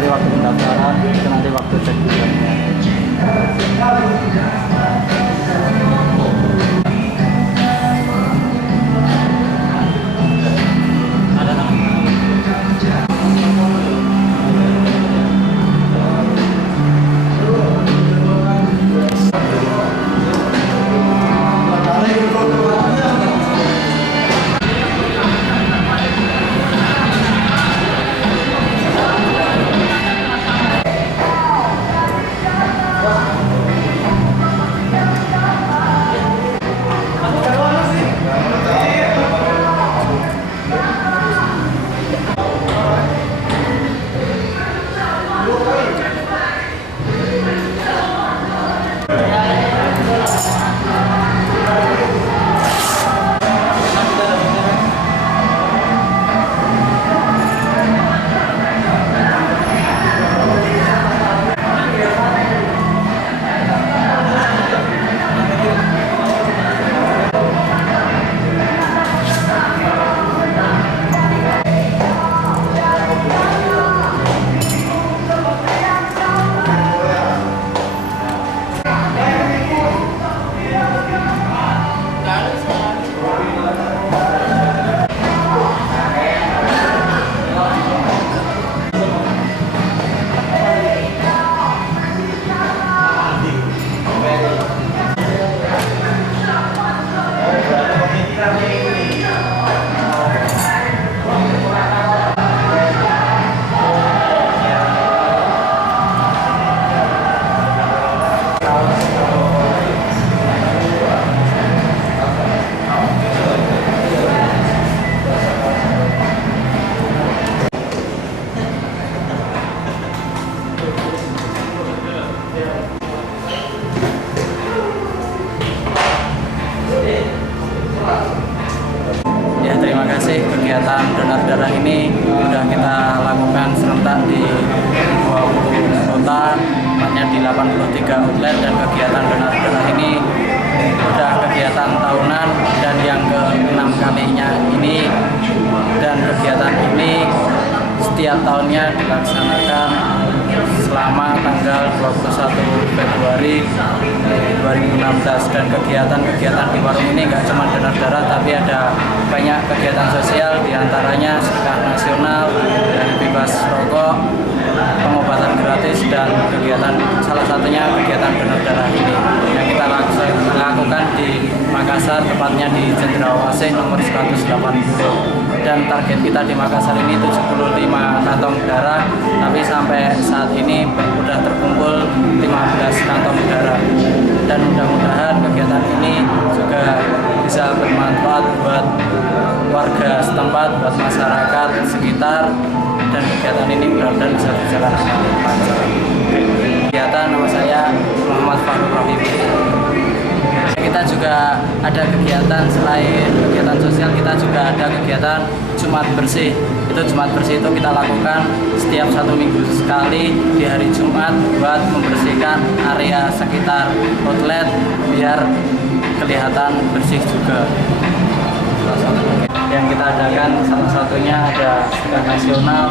nanti waktu pendaftaran, itu nanti waktu cek gudangnya. Kegiatan donor darah ini sudah kita lakukan serentak di 20 kota, tepatnya di 83 outlet, dan kegiatan donor darah ini sudah kegiatan tahunan dan yang ke-6 kalinya ini, dan kegiatan ini setiap tahunnya dilaksanakan selama tanggal 21 Februari 2016, dan kegiatan-kegiatan di warung ini nggak cuma donor darah, tapi ada banyak kegiatan sosial, diantaranya sedekah nasional, dari bebas rokok, pengobatan gratis, dan kegiatan salah satunya kegiatan donor darah ini yang kita lakukan di Makassar, tepatnya di Cendrawasih nomor 180, dan target kita di Makassar ini 75 kantong darah, tapi sampai saat ini sudah terkumpul 15 kantong darah, dan mudah-mudahan kegiatan ini juga bisa bermanfaat buat warga setempat, buat masyarakat sekitar, dan kegiatan ini mudah-mudahan bisa berjalan dengan lancar. Kegiatan nama saya Muhammad Faruk Rahim. Kita juga ada kegiatan, selain kegiatan sosial, kita juga ada kegiatan Jumat Bersih. Itu Jumat Bersih itu kita lakukan setiap 1 minggu sekali di hari Jumat buat membersihkan area sekitar outlet biar kelihatan bersih juga. Yang kita adakan salah satunya ada sedekah nasional.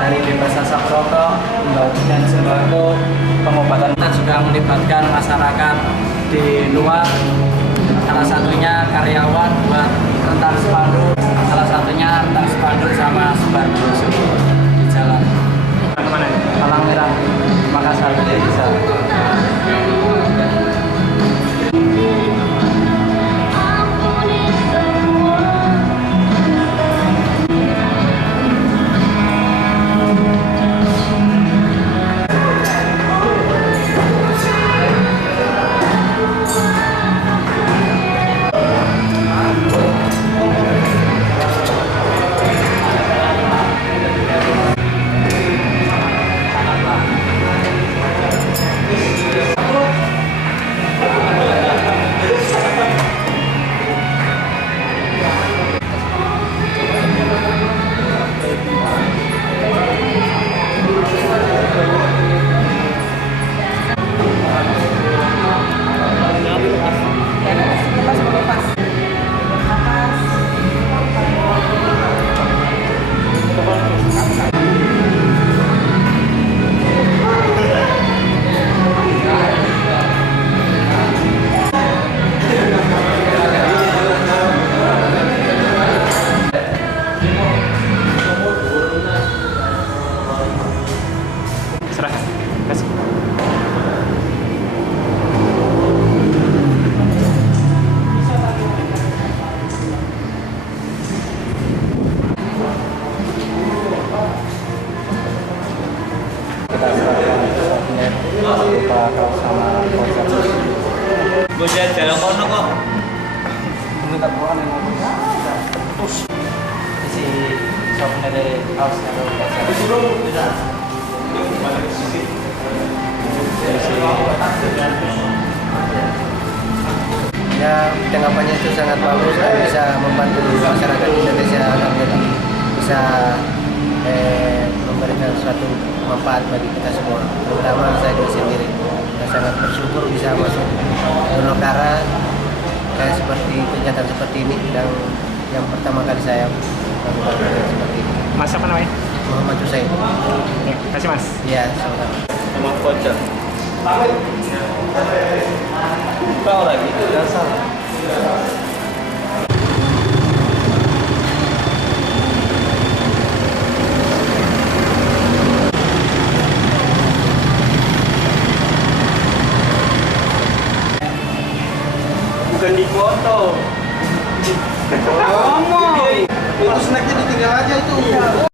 Dari bebas asap rokok, pembagian sembako, pengobatan. Kita juga melibatkan masyarakat di luar, salah satunya karyawan buat rentan spanduk, salah satunya rentan spanduk sama sebar brosur di jalan. Kemana? Palang Merah, Makassar, bisa. isi souvenir kaos atau Ya, tanggapannya itu sangat bagus dan bisa membantu masyarakat Indonesia agar lebih bisa memberikan suatu manfaat bagi kita semua, terutama saya sendiri. Saya sangat bersyukur bisa masuk donor darah kayak seperti kegiatan seperti ini dan yang pertama kali saya melakukan kegiatan seperti ini. Mas apa namanya? Muhammad Hussein. Ya, kasih Mas. Ya, sama-sama. sama voucher. Kau lagi itu nggak salah. Bukan di foto. Ngomong. Itu snacknya ditinggal aja itu.